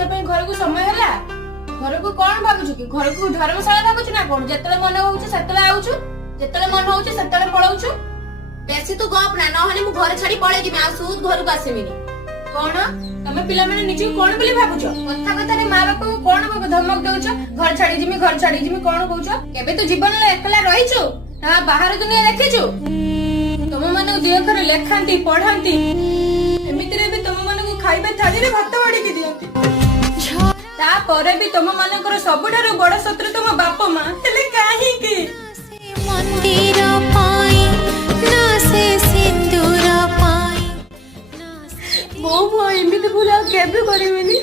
ଆସିବା ପାଇଁ ଘରକୁ ସମୟ ହେଲା? ଘରକୁ କଣ ଭାବୁଛୁ କି? ଘରକୁ ଧର୍ମଶାଳା ଭାବୁଛୁ ନା କଣ? ଯେତେବେଳେ ମନ ହଉଛି ସେତେବେଳେ ଆଉଛୁ, ଯେତେବେଳେ ମନ ହଉଛି ସେତେବେଳେ ପଳଉଛୁ। ବେଶୀ ତୁ ଗପ ନା, ନହେଲେ ମୁଁ ଘରେ ଛାଡି ପଳେଇ ଯିବି, ଆଉ ସୁଧ ଘରକୁ ଆସିବିନି। କଣ ତମେ ପିଲାମାନେ ନିଜକୁ କଣ ବୋଲି ଭାବୁଛ? କଥା କଥାରେ ମା ବାପାକୁ କଣ ଧମକ ଦଉଛ? ଘର ଛାଡି ଯିମି, ଘର ଛାଡି ଯିମି କଣ କହୁଛ? କେବେ ତୁ ଜୀବନରେ ଏକଲା ରହିଛୁ ନା ବାହାର ଦୁନିଆ ଦେଖିଛୁ? ତମ ମାନଙ୍କୁ ଦି ଅକ୍ଷର ଲେଖାନ୍ତି ପଢାନ୍ତି, ଏମିତିରେ ବି ତମ ମାନଙ୍କୁ ଖାଇବା ଥାଳିରେ ଭାତ ବାଢିକି ଦିଅନ୍ତି। ତାପରେ ବି ତମ ମାନଙ୍କର ସବୁଠାରୁ ବଡ ଶତ୍ରୁ ତମ ବାପା ମା। ହେଲେ କାହିଁକି? ମନ୍ଦିର ପାଇଁ ନା ସେ ସିନ୍ଦୁର ପାଇଁ ବୋଉ ଏମିତି ଭୁଲ ଆଉ କେବେ କରିବିନି।